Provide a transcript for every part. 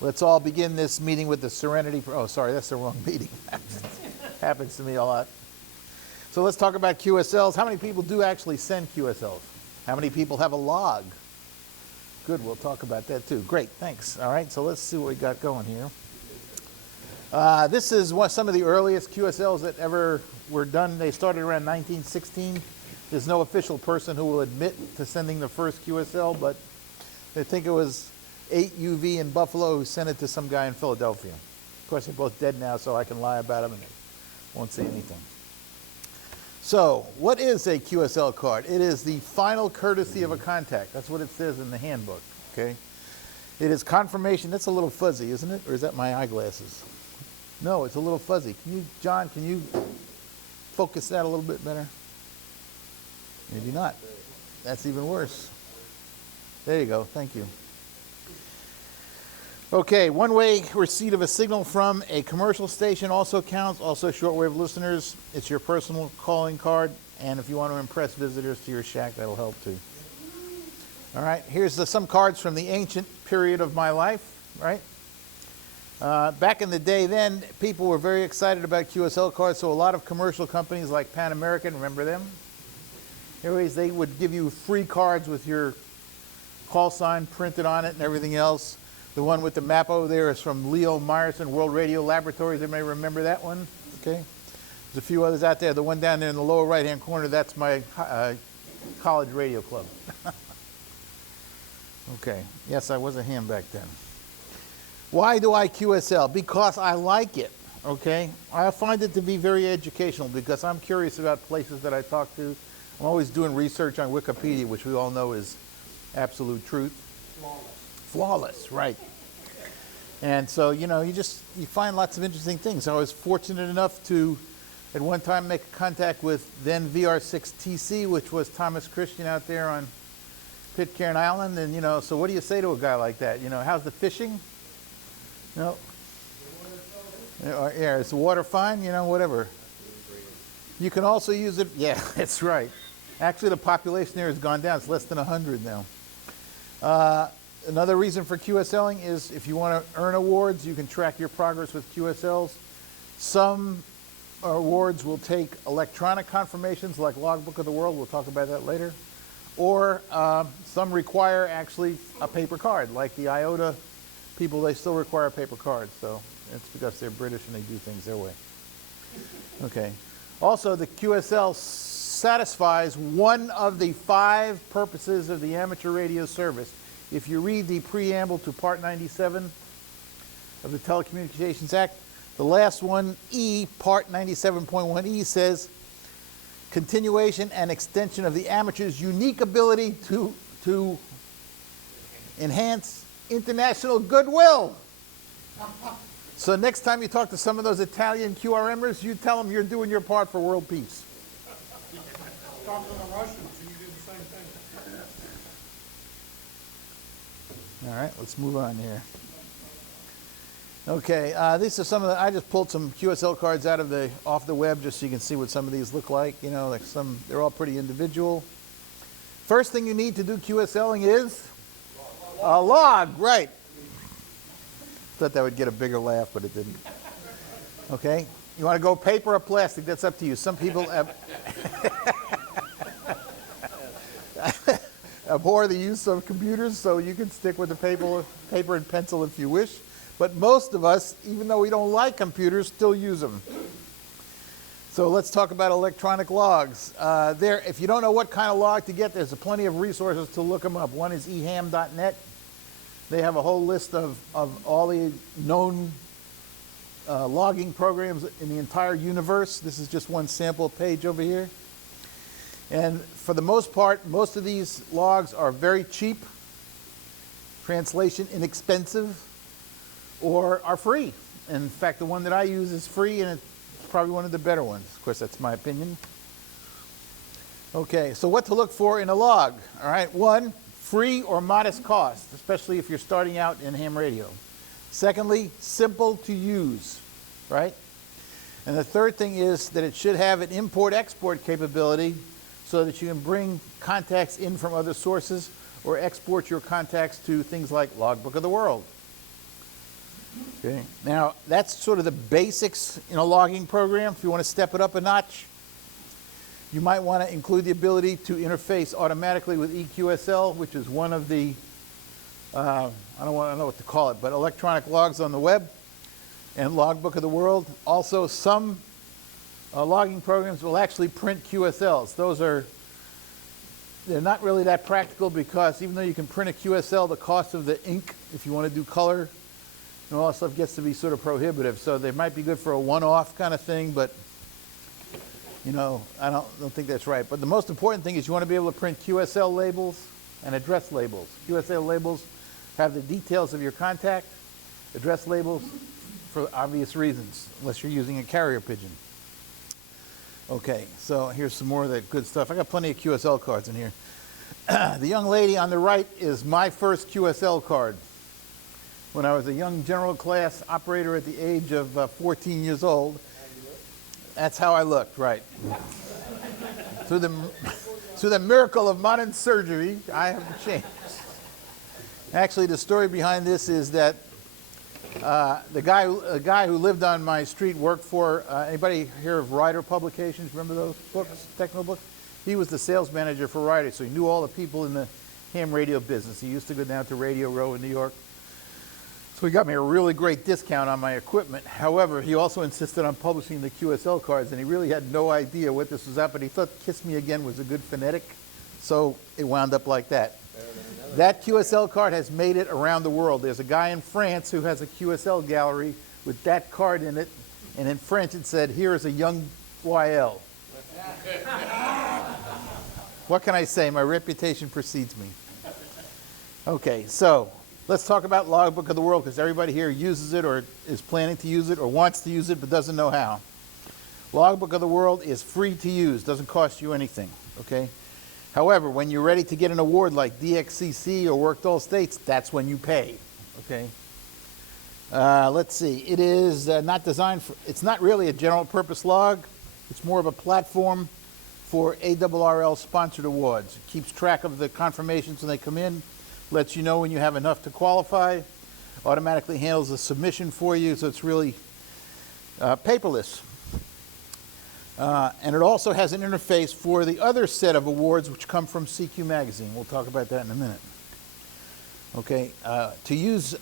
Let's all begin this meeting with the serenity. Oh, sorry, that's the wrong meeting. Happens to me a lot. So let's talk about QSLs. How many people do actually send QSLs? How many people have a log? Good, we'll talk about that too. Great, thanks. All right, so let's see what we got going here. This is some of the earliest QSLs that ever were done. They started around 1916. There's no official person who will admit to sending the first QSL, but I think it was 8UV in Buffalo who sent it to some guy in Philadelphia. Of course, they're both dead now, so I can lie about them and they won't say anything. So, what is a QSL card? It is the final courtesy of a contact. That's what it says in the handbook, okay? It is confirmation. That's a little fuzzy, isn't it? Or is that my eyeglasses? No, it's a little fuzzy. John, can you focus that a little bit better? Maybe not. That's even worse. There you go. Thank you. Okay, one-way receipt of a signal from a commercial station also counts. Also, shortwave listeners, it's your personal calling card. And if you want to impress visitors to your shack, that'll help too. All right, here's some cards from the ancient period of my life, right? Back in the day then, people were very excited about QSL cards, so a lot of commercial companies like Pan American, remember them? Anyways, they would give you free cards with your call sign printed on it and everything else. The one with the map over there is from Leo Meyerson, World Radio Laboratories. Everybody remember that one? Okay. There's a few others out there. The one down there in the lower right-hand corner, that's my college radio club. Okay. Yes, I was a ham back then. Why do I QSL? Because I like it, okay? I find it to be very educational because I'm curious about places that I talk to. I'm always doing research on Wikipedia, which we all know is absolute truth. Flawless, right. And so, you find lots of interesting things. I was fortunate enough to, at one time, make contact with then VR6TC, which was Thomas Christian out there on Pitcairn Island. And, so what do you say to a guy like that? How's the fishing? No. Yeah, is the water fine? Whatever. You can also use it. Yeah, that's right. Actually, the population there has gone down. It's less than 100 now. Another reason for QSLing is if you want to earn awards, you can track your progress with QSLs. Some awards will take electronic confirmations like Logbook of the World. We'll talk about that later. Or some require actually a paper card, like the IOTA people, they still require a paper card. So it's because they're British and they do things their way. Okay. Also, the QSL satisfies one of the 5 purposes of the amateur radio service. If you read the preamble to Part 97 of the Telecommunications Act, the last one, E, Part 97.1E, says continuation and extension of the amateur's unique ability to enhance international goodwill. So next time you talk to some of those Italian QRMers, you tell them you're doing your part for world peace. Talk to the Russians, and you do the same thing. All right, let's move on here. Okay, these are some of the. I just pulled some QSL cards off the web just so you can see what some of these look like. They're all pretty individual. First thing you need to do QSLing is a log, right? Thought that would get a bigger laugh, but it didn't. Okay, you want to go paper or plastic? That's up to you. Some people abhor the use of computers, so you can stick with the paper and pencil if you wish. But most of us, even though we don't like computers, still use them. So let's talk about electronic logs. If you don't know what kind of log to get, there's plenty of resources to look them up. One is eham.net. They have a whole list of all the known logging programs in the entire universe. This is just one sample page over here. And for the most part, most of these logs are very cheap, translation inexpensive, or are free. In fact, the one that I use is free, and it's probably one of the better ones. Of course, that's my opinion. Okay, so what to look for in a log? All right, 1, free or modest cost, especially if you're starting out in ham radio. Secondly, simple to use, right? And the third thing is that it should have an import-export capability so that you can bring contacts in from other sources or export your contacts to things like Logbook of the World. Okay. Now, that's sort of the basics in a logging program. If you want to step it up a notch, you might want to include the ability to interface automatically with EQSL, which is one of the, I don't know what to call it, but electronic logs on the web, and Logbook of the World. Also, some logging programs will actually print QSLs. They're not really that practical because even though you can print a QSL, the cost of the ink, if you want to do color, and all that stuff gets to be sort of prohibitive. So they might be good for a one-off kind of thing, but you know, I don't think that's right. But the most important thing is you want to be able to print QSL labels and address labels. QSL labels have the details of your contact. Address labels, for obvious reasons, unless you're using a carrier pigeon. Okay, so here's some more of that good stuff. I got plenty of QSL cards in here. The young lady on the right is my first QSL card. When I was a young general class operator at the age of 14 years old. That's how I looked, right. Through the miracle of modern surgery, I have changed. Actually, the story behind this is that the guy who lived on my street worked for, anybody hear of Ryder Publications? Remember those books, techno books? He was the sales manager for Ryder, so he knew all the people in the ham radio business. He used to go down to Radio Row in New York. So he got me a really great discount on my equipment. However, he also insisted on publishing the QSL cards, and he really had no idea what this was about, but he thought Kiss Me Again was a good phonetic, so it wound up like that. That QSL card has made it around the world. There's a guy in France who has a QSL gallery with that card in it, and in French it said, "Here is a young YL." What can I say? My reputation precedes me. Okay, so let's talk about Logbook of the World, because everybody here uses it or is planning to use it or wants to use it but doesn't know how. Logbook of the World is free to use, doesn't cost you anything, okay? However, when you're ready to get an award like DXCC or Worked All States, that's when you pay, okay? Let's see, it is not designed for, it's not really a general purpose log. It's more of a platform for ARRL sponsored awards. It keeps track of the confirmations when they come in, lets you know when you have enough to qualify, automatically handles the submission for you, so it's really paperless. And it also has an interface for the other set of awards which come from CQ Magazine. We'll talk about that in a minute. Okay, to use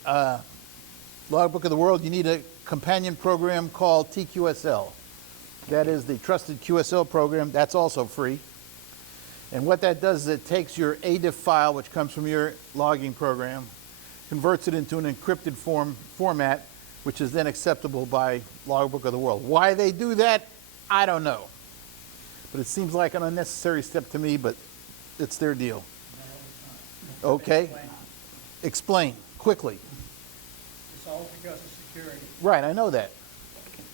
Logbook of the World, you need a companion program called TQSL. That is the Trusted QSL program. That's also free. And what that does is it takes your ADIF file, which comes from your logging program, converts it into an encrypted format, which is then acceptable by Logbook of the World. Why they do that, I don't know. But it seems like an unnecessary step to me, but it's their deal. Okay? Explain, quickly. It's all because of security. Right, I know that.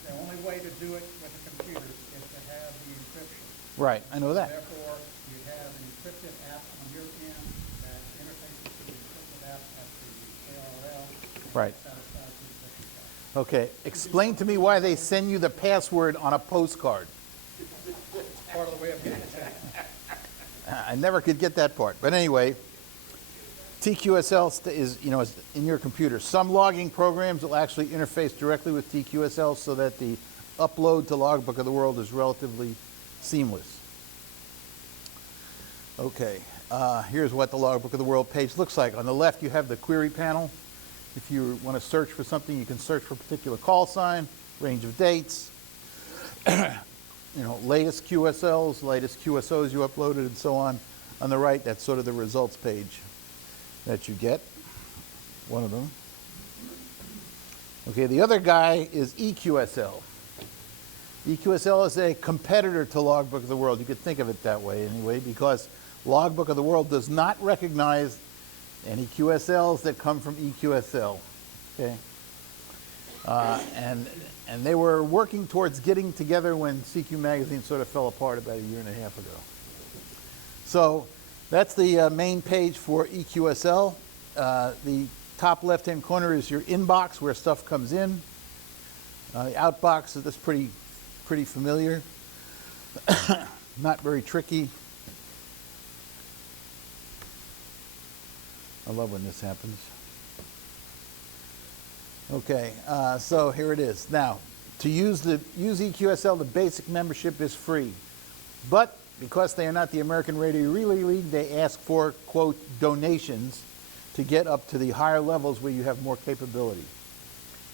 The only way to do it with a computer is to have the encryption. Right, I know that. Therefore, you have an encrypted app on your end that interfaces to the encrypted app at the ARRL. Right. Satisfies the encryption. Okay, explain to me why they send you the password on a postcard. It's part of the way of getting it. I never could get that part. But anyway, TQSL is in your computer. Some logging programs will actually interface directly with TQSL so that the upload to Logbook of the World is relatively seamless. Okay, here's what the Logbook of the World page looks like. On the left, you have the query panel. If you want to search for something, you can search for a particular call sign, range of dates, latest QSLs, latest QSOs you uploaded, and so on. On the right, that's sort of the results page that you get, one of them. Okay, the other guy is EQSL. EQSL is a competitor to Logbook of the World. You could think of it that way anyway, because Logbook of the World does not recognize any QSLs that come from EQSL. Okay, and they were working towards getting together when CQ Magazine sort of fell apart about a year and a half ago. So that's the main page for EQSL. The top left-hand corner is your inbox where stuff comes in. The outbox is pretty familiar. Not very tricky. I love when this happens. Okay, so here it is. Now, to use EQSL, the basic membership is free. But because they are not the American Radio Relay League, they ask for, quote, donations to get up to the higher levels where you have more capability.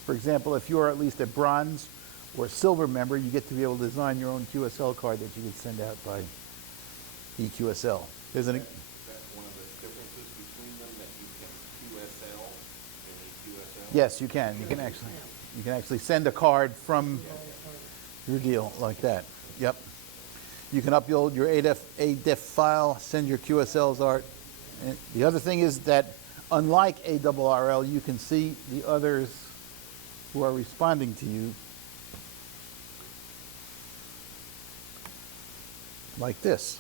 For example, if you are at least a bronze or silver member, you get to be able to design your own QSL card that you can send out by EQSL. There's an, That's one of the differences between them, that you can QSL and EQSL? yes, you can. You can actually send a card from your deal like that. Yep. You can upload your ADEF file, send your QSL's art. And the other thing is that unlike ARRL, you can see the others who are responding to you like this.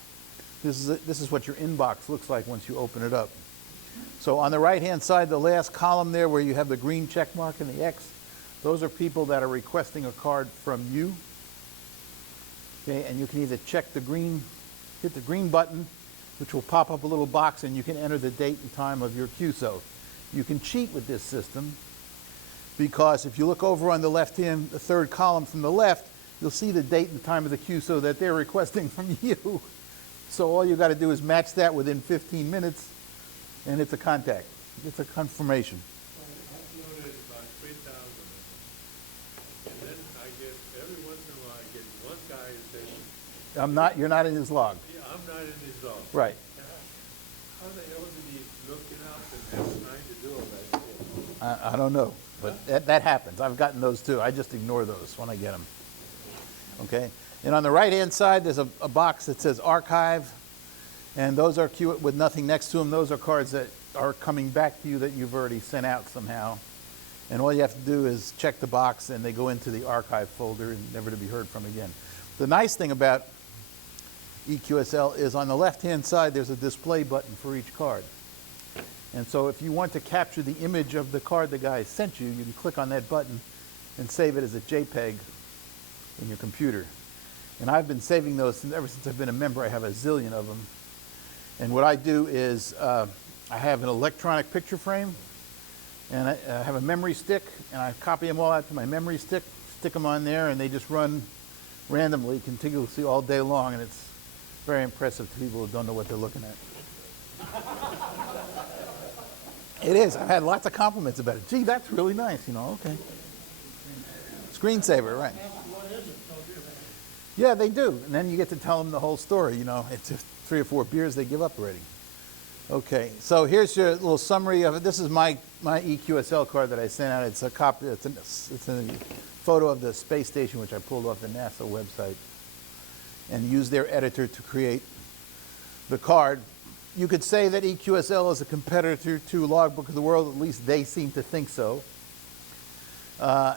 This is what your inbox looks like once you open it up. So on the right-hand side, the last column there where you have the green check mark and the X, those are people that are requesting a card from you. Okay, and you can either check the green, hit the green button, which will pop up a little box, and you can enter the date and time of your QSO. You can cheat with this system because if you look over on the left-hand, the third column from the left, you'll see the date and time of the QSO that they're requesting from you. So all you got to do is match that within 15 minutes, and it's a contact. It's a confirmation. I uploaded about 3,000 of them. And then I get, every once in a while, I get one guy who says, You're not in his log. yeah, I'm not in his zone. Right. How the hell did he look it up and have time to do all that shit? I don't know, but that happens. I've gotten those too. I just ignore those when I get them. Okay? And on the right-hand side, there's a box that says archive, and those are with nothing next to them. Those are cards that are coming back to you that you've already sent out somehow. And all you have to do is check the box, and they go into the archive folder and never to be heard from again. The nice thing about EQSL is on the left-hand side, there's a display button for each card. And so if you want to capture the image of the card the guy sent you, you can click on that button and save it as a JPEG in your computer. And I've been saving those ever since I've been a member. I have a zillion of them. And what I do is I have an electronic picture frame, and I have a memory stick, and I copy them all out to my memory stick, stick them on there, and they just run randomly, contiguously all day long, and it's very impressive to people who don't know what they're looking at. It is. I've had lots of compliments about it. Gee, that's really nice, you know, okay. Screensaver, right. Yeah, they do. And then you get to tell them the whole story, you know. It's just 3 or 4 beers, they give up already. Okay, so here's your little summary of it. This is my EQSL card that I sent out. It's a copy, it's a photo of the space station, which I pulled off the NASA website and used their editor to create the card. You could say that EQSL is a competitor to Logbook of the World. At least they seem to think so.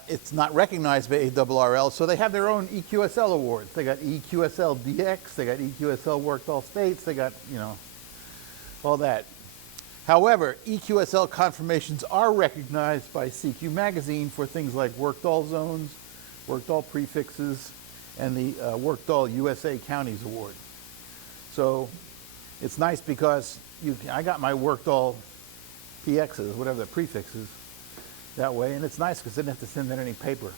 It's not recognized by ARRL, so they have their own EQSL awards. They got EQSL DX, they got EQSL Worked All States, they got, you know, all that. However, EQSL confirmations are recognized by CQ Magazine for things like Worked All Zones, Worked All Prefixes, and the Worked All USA Counties Award. So it's nice because I got my Worked All PXs, whatever the prefixes, that way, and it's nice because I didn't have to send out any paper.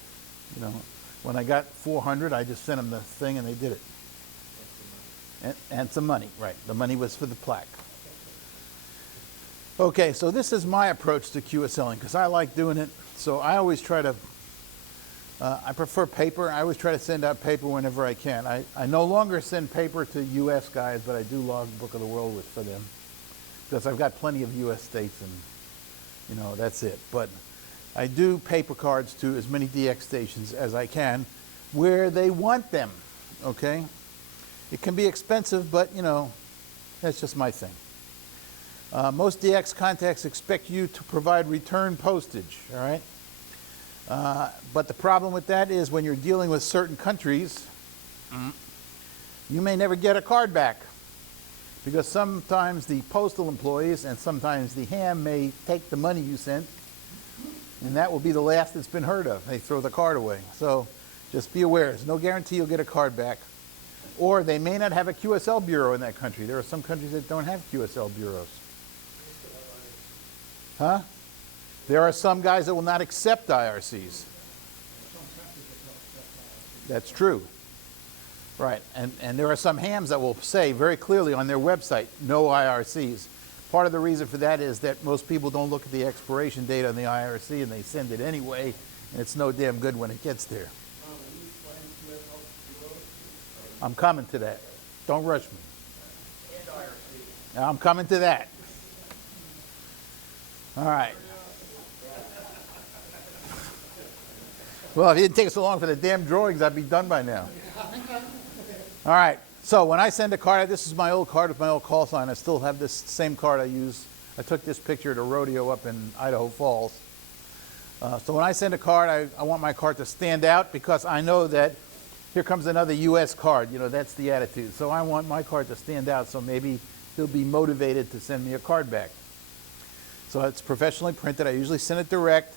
You know, when I got 400, I just sent them the thing and they did it. And some money, right? The money was for the plaque. Okay, so this is my approach to QSLing because I like doing it. So I always try to. I prefer paper. I always try to send out paper whenever I can. I no longer send paper to U.S. guys, but I do Logbook of the World for them because I've got plenty of U.S. states, and you know that's it. But I do paper cards to as many DX stations as I can where they want them, okay? It can be expensive, but, you know, that's just my thing. Most DX contacts expect you to provide return postage, all right? But the problem with that is when you're dealing with certain countries, you may never get a card back because sometimes the postal employees and sometimes the ham may take the money you sent, and that will be the last that's been heard of. They throw the card away. So just be aware. There's no guarantee you'll get a card back. Or they may not have a QSL bureau in that country. There are some countries that don't have QSL bureaus. Huh? There are some guys that will not accept IRCs. That's true. Right, and there are some hams that will say very clearly on their website, no IRCs. Part of the reason for that is that most people don't look at the expiration date on the IRC and they send it anyway, and it's no damn good when it gets there. I'm coming to that. Don't rush me. I'm coming to that. All right. Well, if it didn't take so long for the damn drawings, I'd be done by now. All right. So when I send a card, this is my old card with my old call sign. I still have this same card I use. I took this picture at a rodeo up in Idaho Falls. So when I send a card, I want my card to stand out because I know that here comes another U.S. card. You know, that's the attitude. So I want my card to stand out so maybe he'll be motivated to send me a card back. So it's professionally printed. I usually send it direct.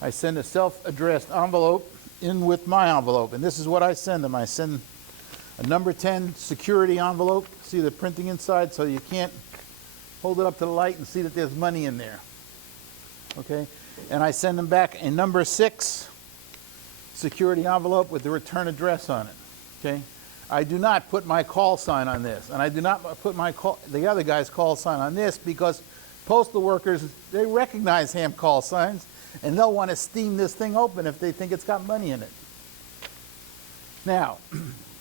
I send a self-addressed envelope in with my envelope. And this is what I send them. I send a number 10 security envelope. See the printing inside, so you can't hold it up to the light and see that there's money in there. Okay? And I send them back a number 6 security envelope with the return address on it. Okay? I do not put my call sign on this, and I do not put the other guy's call sign on this because postal workers, they recognize ham call signs, and they'll want to steam this thing open if they think it's got money in it. Now,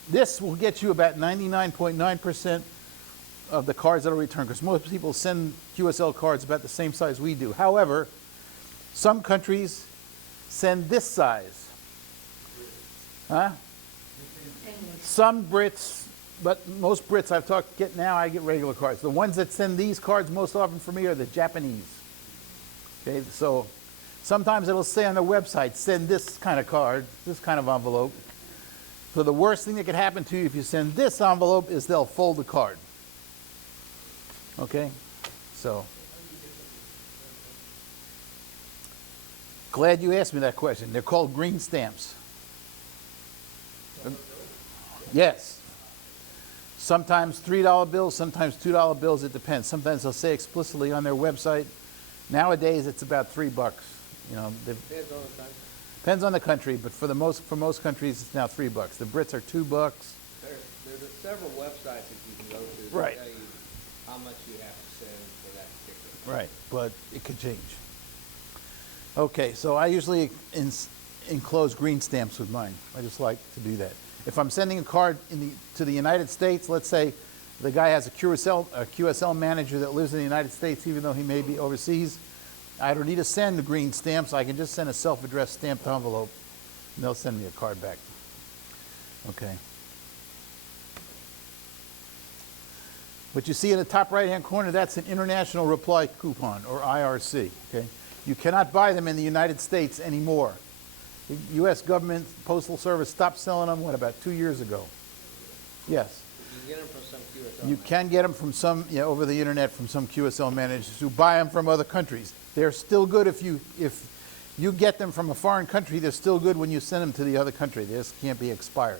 this will get you about 99.9% of the cards that are returned, because most people send QSL cards about the same size we do. However, some countries send this size. Huh? Some Brits, but most Brits I've talked get now, I get regular cards. The ones that send these cards most often for me are the Japanese. Okay, so sometimes it'll say on the website, send this kind of card, this kind of envelope. So the worst thing that could happen to you if you send this envelope is they'll fold the card. Okay? So, glad you asked me that question. They're called green stamps. Yes. Sometimes $3 bills, sometimes $2 bills, it depends. Sometimes they'll say explicitly on their website. Nowadays it's about $3. You know, depends on the country, but for most countries it's now $3. The Brits are $2. There's several websites that you can go to Right. tell you how much you have to send for that particular. Right, but it could change. Okay, so I usually enclose green stamps with mine. I just like to do that. If I'm sending a card to the United States, let's say the guy has a QSL manager that lives in the United States, even though he may be overseas, I don't need to send the green stamps. I can just send a self-addressed stamped envelope, and they'll send me a card back. Okay. What you see in the top right-hand corner, that's an international reply coupon, or IRC. Okay? You cannot buy them in the United States anymore. The U.S. government, Postal Service stopped selling them, what, about 2 years ago? Yes. You can get them from some QSL. You can get them from some, over the internet from some QSL managers who buy them from other countries. They're still good if you get them from a foreign country. They're still good when you send them to the other country. They just can't be expired.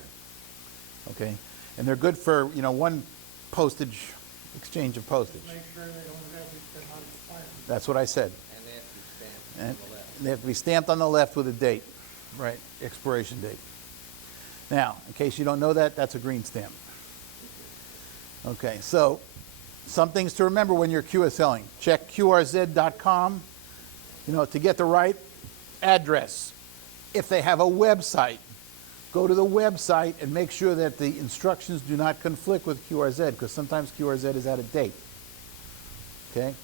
Okay, and they're good for one postage exchange of postage. Make sure they don't have they're not expired. That's what I said. And they have to be stamped And on the left. they have to be stamped on the left with a date, right? Expiration date. Now, in case you don't know that, that's a green stamp. Okay, so some things to remember when you're QSLing. Check QRZ.com, to get the right address. If they have a website, go to the website and make sure that the instructions do not conflict with QRZ, because sometimes QRZ is out of date. Okay?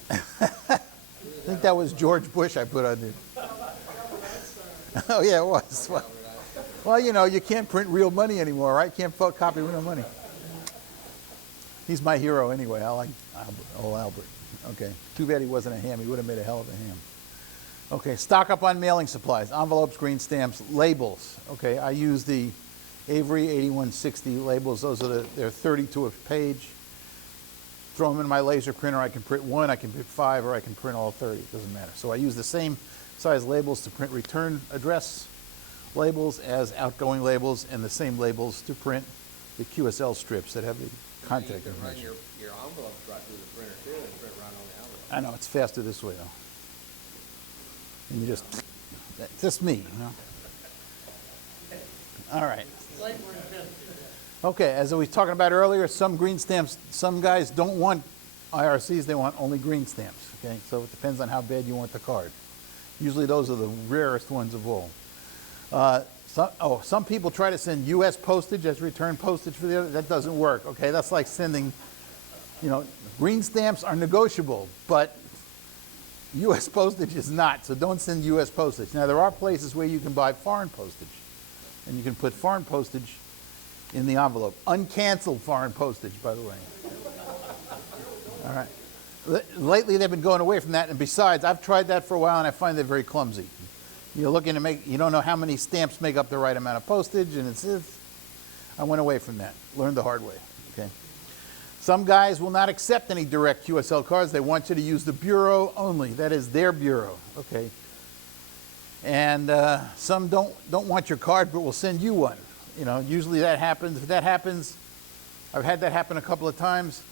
I think that was George Bush I put on there. Oh, yeah, it was. Well, you can't print real money anymore, right? Can't copy real money. He's my hero anyway. I like Albert. Okay. Too bad he wasn't a ham. He would have made a hell of a ham. Okay. Stock up on mailing supplies. Envelopes, green stamps, labels. Okay. I use the Avery 8160 labels. They're 32 a page. Throw them in my laser printer. I can print 1, I can print 5, or I can print all 30. It doesn't matter. So I use the same size labels to print return address labels as outgoing labels, and the same labels to print the QSL strips that have the contact You can run information. your envelopes right through the printer too, and print right on the envelope. I know, it's faster this way though. And you just, that's just me, you know? All right. Okay, as I was talking about earlier, some green stamps, some guys don't want IRCs, they want only green stamps, okay? So it depends on how bad you want the card. Usually those are the rarest ones of all. Some people try to send U.S. postage as return postage for the other. That doesn't work, okay? That's like sending, you know, green stamps are negotiable, but U.S. postage is not, so don't send U.S. postage. Now, there are places where you can buy foreign postage, and you can put foreign postage in the envelope. Uncanceled foreign postage, by the way. All right. Lately, they've been going away from that, and besides, I've tried that for a while, and I find they're very clumsy. You're looking to make, you don't know how many stamps make up the right amount of postage, and I went away from that. Learned the hard way, okay? Some guys will not accept any direct QSL cards. They want you to use the bureau only. That is their bureau, okay? And some don't want your card, but will send you one. You know, usually that happens. If that happens, I've had that happen a couple of times.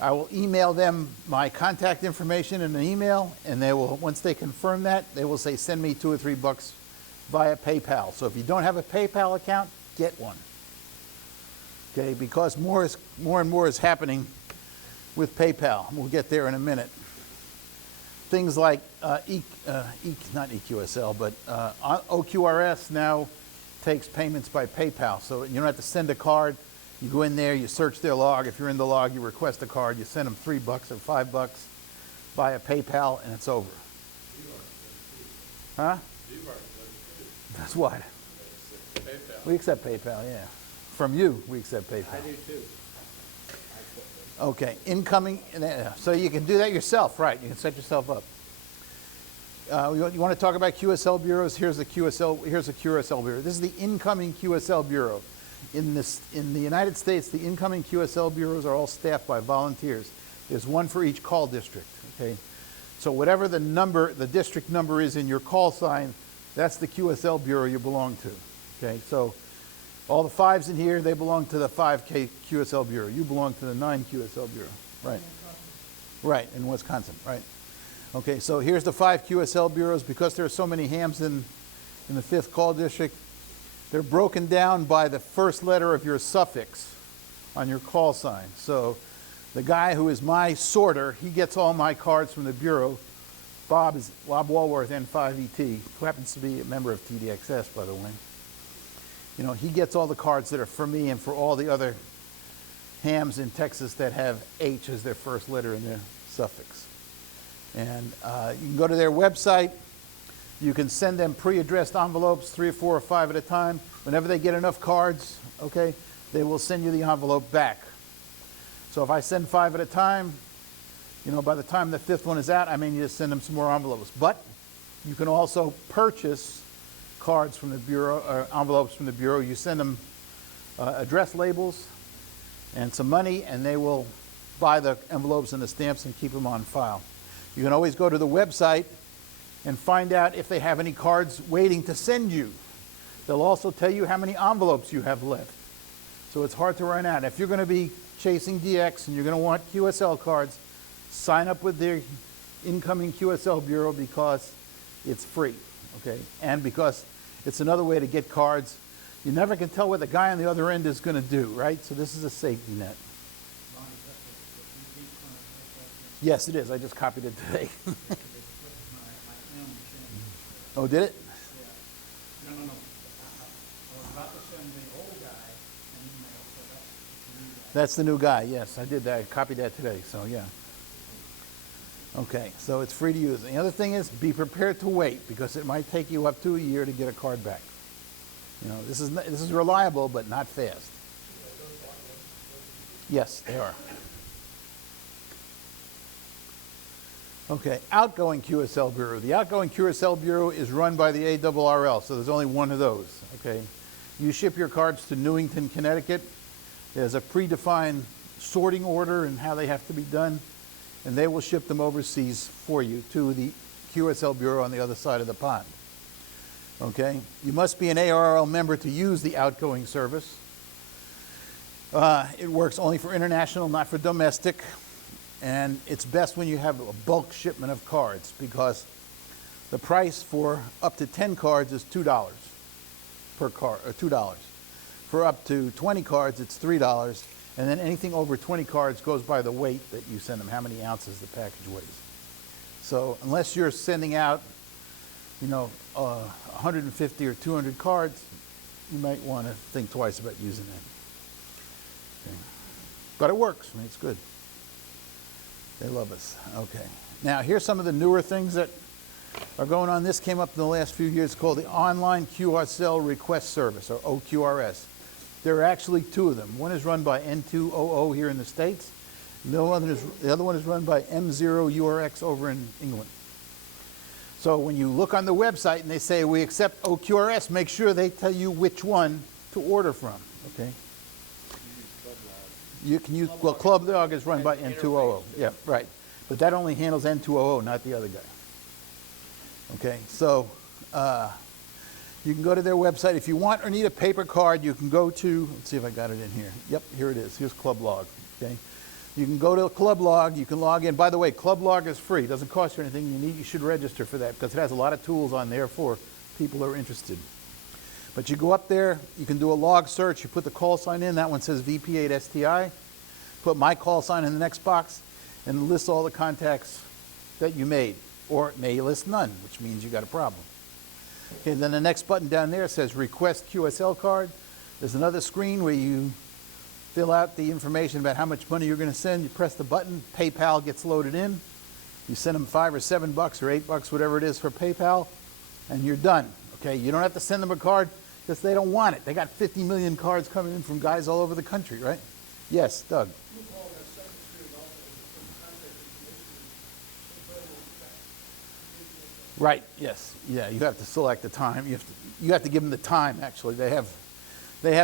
I will email them my contact information in an email, and they will, once they confirm that, they will say, send me $2 or $3 via PayPal. So if you don't have a PayPal account, get one. Okay, because more and more is happening with PayPal. We'll get there in a minute. Things like not EQSL, but OQRS now takes payments by PayPal. So you don't have to send a card. You go in there, you search their log. If you're in the log, you request a card. You send them $3 or $5 via PayPal, and it's over. Huh? That's what? PayPal. We accept PayPal, yeah. From you, we accept PayPal. I do too. Okay, incoming, so you can do that yourself, right? You can set yourself up. You want to talk about QSL bureaus? Here's a QSL bureau. This is the incoming QSL bureau. In the United States, the incoming QSL bureaus are all staffed by volunteers. There's one for each call district, okay? So whatever the district number is in your call sign, that's the QSL bureau you belong to, okay? So all the 5s in here, they belong to the 5K QSL bureau. You belong to the 9 QSL bureau, right? Right, in Wisconsin, right? Okay, so here's the 5 QSL bureaus. Because there are so many hams in the 5th call district, they're broken down by the first letter of your suffix on your call sign. So the guy who is my sorter, he gets all my cards from the bureau. Bob Walworth, N5ET, who happens to be a member of TDXS, by the way. You know, he gets all the cards that are for me and for all the other hams in Texas that have H as their first letter in their suffix. And you can go to their website. You can send them pre-addressed envelopes, 3 or 4 or 5 at a time. Whenever they get enough cards, okay, they will send you the envelope back. So if I send 5 at a time, you know, by the time the 5th one is out, I may need to send them some more envelopes. But you can also purchase cards from the bureau, or envelopes from the bureau. You send them address labels and some money, and they will buy the envelopes and the stamps and keep them on file. You can always go to the website and find out if they have any cards waiting to send you. They'll also tell you how many envelopes you have left. So it's hard to run out. If you're going to be chasing DX and you're going to want QSL cards, sign up with their incoming QSL bureau because it's free, okay? And because it's another way to get cards. You never can tell what the guy on the other end is going to do, right? So this is a safety net. Yes, it is. I just copied it today. Oh, did it? Yeah. No. I was about to send the old guy an email, so that's the new guy. That's the new guy, yes. I did that. I copied that today, so yeah. Okay, so it's free to use. The other thing is be prepared to wait because it might take you up to a year to get a card back. You know, this is reliable, but not fast. Yes, they are. Okay, outgoing QSL bureau. The outgoing QSL bureau is run by the ARRL, so there's only one of those, okay? You ship your cards to Newington, Connecticut. There's a predefined sorting order and how they have to be done, and they will ship them overseas for you to the QSL bureau on the other side of the pond, okay? You must be an ARRL member to use the outgoing service. It works only for international, not for domestic. And it's best when you have a bulk shipment of cards because the price for up to 10 cards is $2 per card, or $2. For up to 20 cards, it's $3. And then anything over 20 cards goes by the weight that you send them, how many ounces the package weighs. So unless you're sending out, 150 or 200 cards, you might want to think twice about using that. Okay. But it works. I mean, it's good. They love us. Okay. Now, here's some of the newer things that are going on. This came up in the last few years called the Online QSL Request Service, or OQRS. There are actually two of them. One is run by N2OO here in the States. The other one is run by M0URX over in England. So when you look on the website and they say, we accept OQRS, make sure they tell you which one to order from, okay? You can use, well, Club Dog is run by N2OO. Yeah, right. But that only handles N2OO, not the other guy. Okay, so you can go to their website. If you want or need a paper card, you can go to, let's see if I got it in here. Yep, here it is. Here's Club Log, okay? You can go to Club Log, you can log in. By the way, Club Log is free. It doesn't cost you anything. You should register for that because it has a lot of tools on there for people who are interested. But you go up there, you can do a log search, you put the call sign in, that one says VP8STI, put my call sign in the next box, and it lists all the contacts that you made. Or it may list none, which means you got a problem. Okay, then the next button down there says Request QSL Card. There's another screen where you fill out the information about how much money you're going to send. You press the button, PayPal gets loaded in. You send them $5 or $7 or $8, whatever it is for PayPal, and you're done. Okay, you don't have to send them a card because they don't want it. They got 50 million cards coming in from guys all over the country, right? Yes, Doug. Right. Yes. Yeah. You have to select the time. You have to give them the time. Actually, they have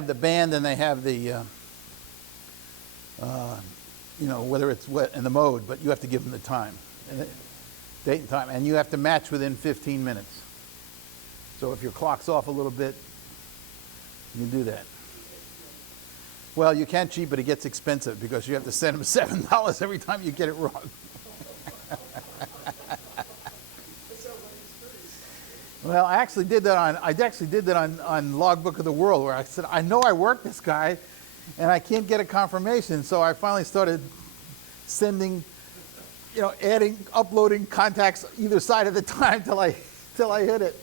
the band and they have the whether it's what in the mode, but you have to give them the time, date and time, and you have to match within 15 minutes. So if your clock's off a little bit, you can do that. Well, you can cheat, but it gets expensive because you have to send them $7 every time you get it wrong. Well, I actually did that on Logbook of the World, where I said, I know I worked this guy, and I can't get a confirmation. So I finally started sending, uploading contacts either side of the time till I hit it.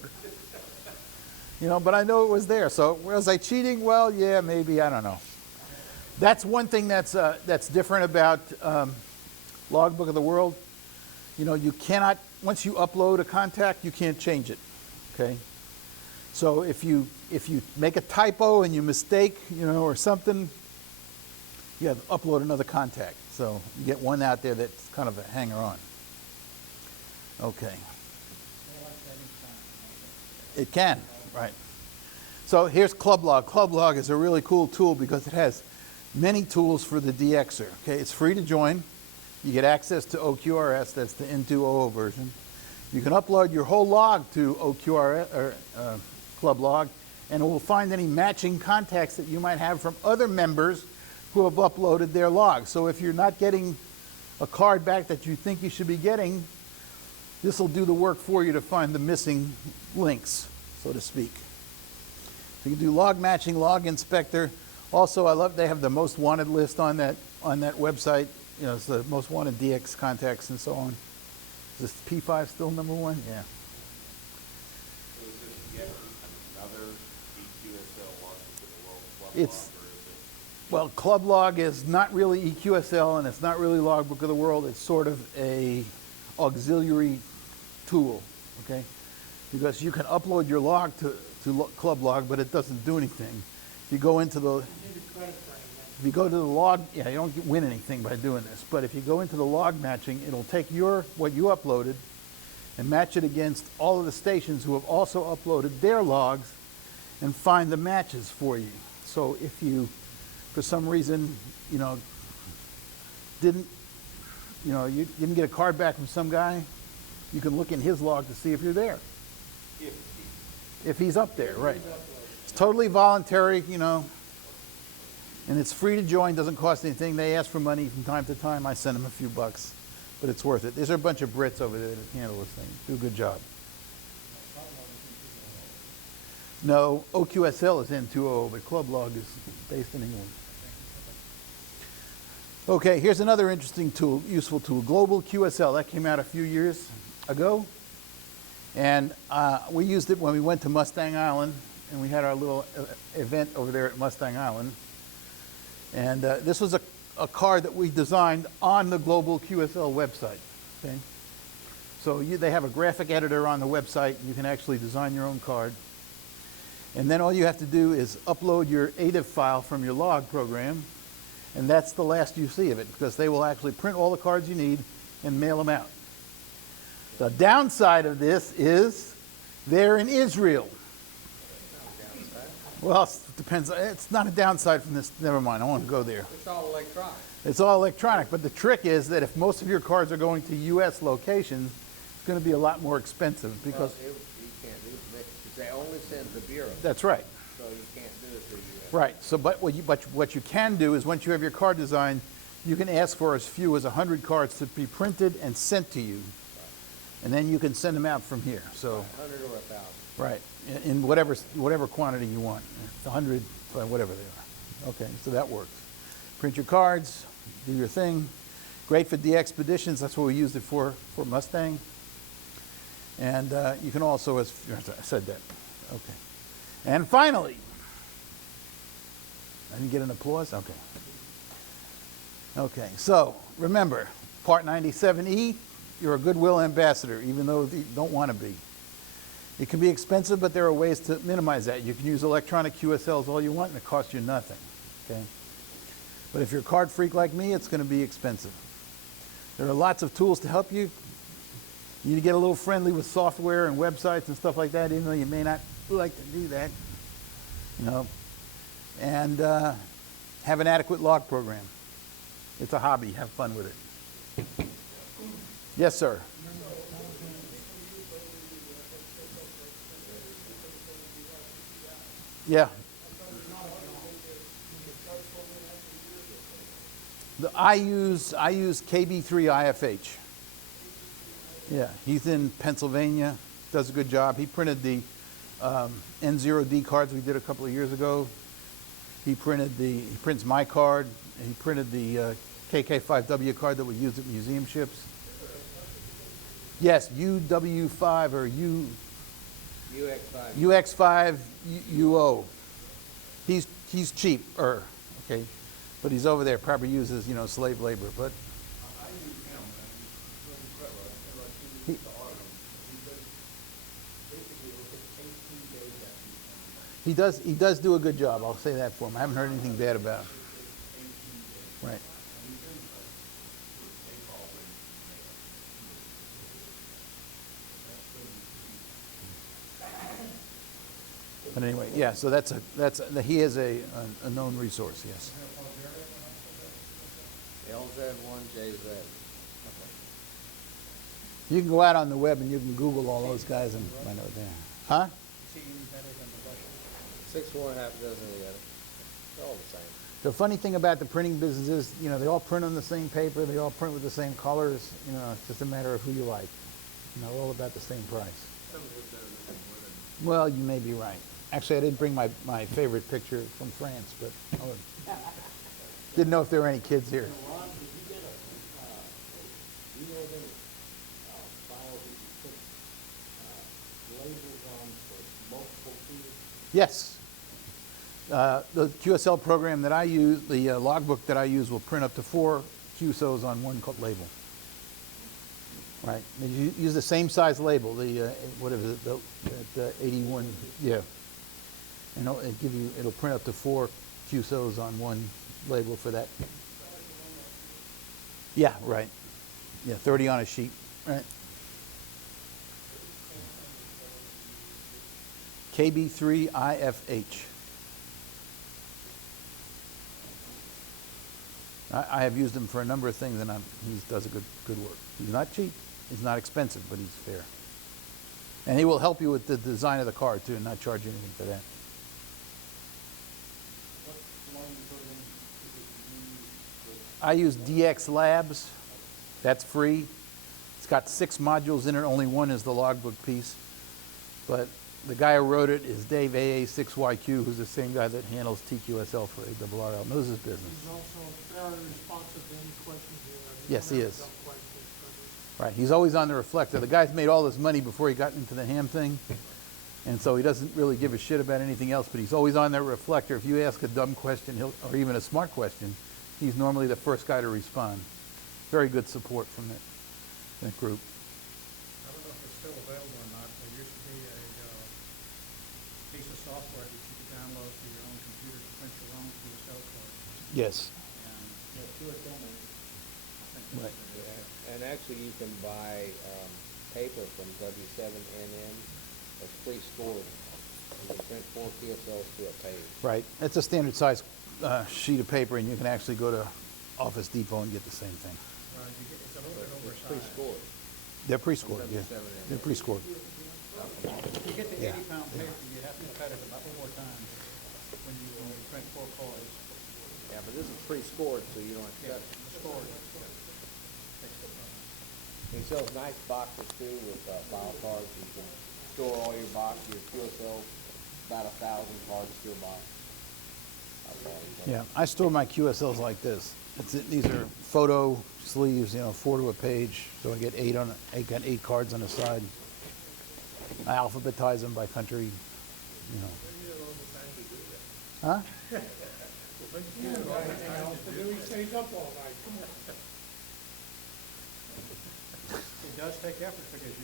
But I know it was there. So was I cheating? Well, yeah, maybe. I don't know. That's one thing that's different about Logbook of the World. You cannot, once you upload a contact, you can't change it. Okay. So if you make a typo and you mistake, or something, you have to upload another contact. So you get one out there that's kind of a hanger-on. Okay. It can, right. So here's Club Log. Club Log is a really cool tool because it has many tools for the DXer. Okay, it's free to join. You get access to OQRS, that's the N2OO version. You can upload your whole log to OQRS or Club Log, and it will find any matching contacts that you might have from other members who have uploaded their logs. So if you're not getting a card back that you think you should be getting, this will do the work for you to find the missing links, so to speak. So you can do log matching, log inspector. Also, I love they have the most wanted list on that website. It's the most wanted DX contacts and so on. Is this P5 still number one? Yeah. So is this yet another EQSL Logbook of the World Club It's, Log, or is it? well, Club Log is not really EQSL and it's not really Logbook of the World. It's sort of a auxiliary tool, okay? Because you can upload your log to Club Log, but it doesn't do anything. If you go into the log, yeah, you don't win anything by doing this. But if you go into the log matching, it'll take what you uploaded and match it against all of the stations who have also uploaded their logs and find the matches for you. So if you, for some reason, you didn't get a card back from some guy, you can look in his log to see if you're there. If he's up there, right. It's totally voluntary, And it's free to join, doesn't cost anything. They ask for money from time to time. I send them a few bucks, but it's worth it. There's a bunch of Brits over there that handle this thing. Do a good job. No, OQSL is N2O, but Club Log is based in England. Okay, here's another interesting tool, useful tool, Global QSL. That came out a few years ago. And we used it when we went to Mustang Island, and we had our little event over there at Mustang Island. And this was a card that we designed on the Global QSL website. Okay? So they have a graphic editor on the website. You can actually design your own card. And then all you have to do is upload your ADIF file from your log program, and that's the last you see of it, because they will actually print all the cards you need and mail them out. The downside of this is they're in Israel. Well, it depends. It's not a downside from this. Never mind. I won't go there. It's all electronic. It's all electronic. But the trick is that if most of your cards are going to U.S. locations, it's going to be a lot more expensive because. Well, you can't do it because they only send the bureau. That's right. So you can't do it to U.S. Right. So, but what you can do is once you have your card designed, you can ask for as few as 100 cards to be printed and sent to you, and then you can send them out from here. So. 100 or 1,000. Right, in whatever quantity you want. It's 100, whatever they are. Okay, so that works. Print your cards, do your thing. Great for de-expeditions. That's what we used it for Mustang. And you can also, as I said that. Okay. And finally, I didn't get an applause? Okay. Okay, so remember, Part 97E, you're a Goodwill ambassador, even though you don't want to be. It can be expensive, but there are ways to minimize that. You can use electronic QSLs all you want, and it costs you nothing. Okay? But if you're a card freak like me, it's going to be expensive. There are lots of tools to help you. You need to get a little friendly with software and websites and stuff like that, even though you may not like to do that. You know, and have an adequate log program. It's a hobby. Have fun with it. Yes, sir. Yeah. I use KB3 IFH. Yeah, he's in Pennsylvania. Does a good job. He printed the N0D cards we did a couple of years ago. He prints my card. And he printed the KK5W card that we use at museum ships. Yes, UW5 or UX5. UX5 UO. He's cheaper, okay, but he's over there. Probably uses slave labor, but I use him, and he's really clever. I like he He- to auto him. He said basically it will take 18 days after you send him. he does do a good job. I'll say that for him. I haven't heard anything bad about him. Right. And he's in they call him. But anyway, yeah. So he is a known resource. Yes. LZ1JZ. You can go out on the web and you can Google all those guys and find out there. Huh? Is he any better than the Russian? 6 more, half dozen of the other. They're all the same. The funny thing about the printing business is, they all print on the same paper. They all print with the same colors. It's just a matter of who you like. All about the same price. Some of it better than women. Well, you may be right. Actually, I didn't bring my favorite picture from France, but didn't know if there were any kids here. Ron, did you get do you know of any files that you put labels on for multiple fields? Yes. The QSL program that I use, the logbook that I use, will print up to 4 QSOs on one label. Right. You use the same size label, the whatever the 81. Yeah. And it'll print up to 4 QSOs on one label for that. Yeah. Right. Yeah. 30 on a sheet. Right. KB3 IFH. I have used him for a number of things, and he does a good work. He's not cheap. He's not expensive, but he's fair. And he will help you with the design of the card, too, and not charge you anything for that. What line you put in I use DX Labs. That's free. It's got 6 modules in it. Only one is the logbook piece. But the guy who wrote it is Dave AA6YQ, who's the same guy that handles TQSL for ARRL. Knows his business. He's also very responsive to any questions you have. Yes, he don't is. have dumb questions, but Right. He's always on the reflector. The guy's made all his money before he got into the ham thing. And so he doesn't really give a shit about anything else, but he's always on that reflector. If you ask a dumb question, or even a smart question, he's normally the first guy to respond. Very good support from that group. I don't know if it's still available or not. There used to be a piece of software that you could download to your own computer to print your own QSL card. Yes. And Yeah, QSL makes it. I think Right. that's what it is. And actually, you can buy paper from W7NM that's pre-scored. You can print 4 QSLs to a page. Right. It's a standard size sheet of paper, and you can actually go to Office Depot and get the same thing. It's a little bit It's oversized. pre-scored. They're pre-scored, yeah. W7NM. They're pre-scored. You get the Yeah. 80-pound paper, you have to cut it about 4 times when you print 4 cards. Yeah, but this is pre-scored, so you don't have to Yeah, cut it. the score takes the problem. He sells nice boxes too with file cards. You can store all your your QSL, about 1,000 cards to a box. That's all you Yeah, I store my QSLs like this. These are photo sleeves, 4 to a page, so I get 8 got 8 cards on the side. I alphabetize them by country, When you have all the time to do that? Huh? When you have all the time to do he that? stays up all night, come on. It does take effort because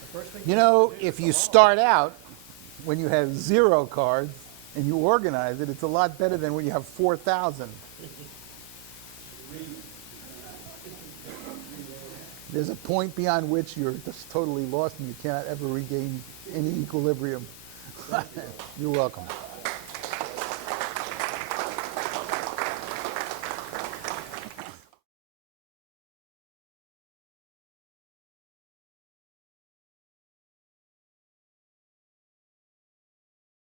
the first thing If you start out when you have 0 cards and you organize it, it's a lot better than when you have 4,000. There's a point beyond which you're just totally lost and you cannot ever regain any equilibrium. You're welcome.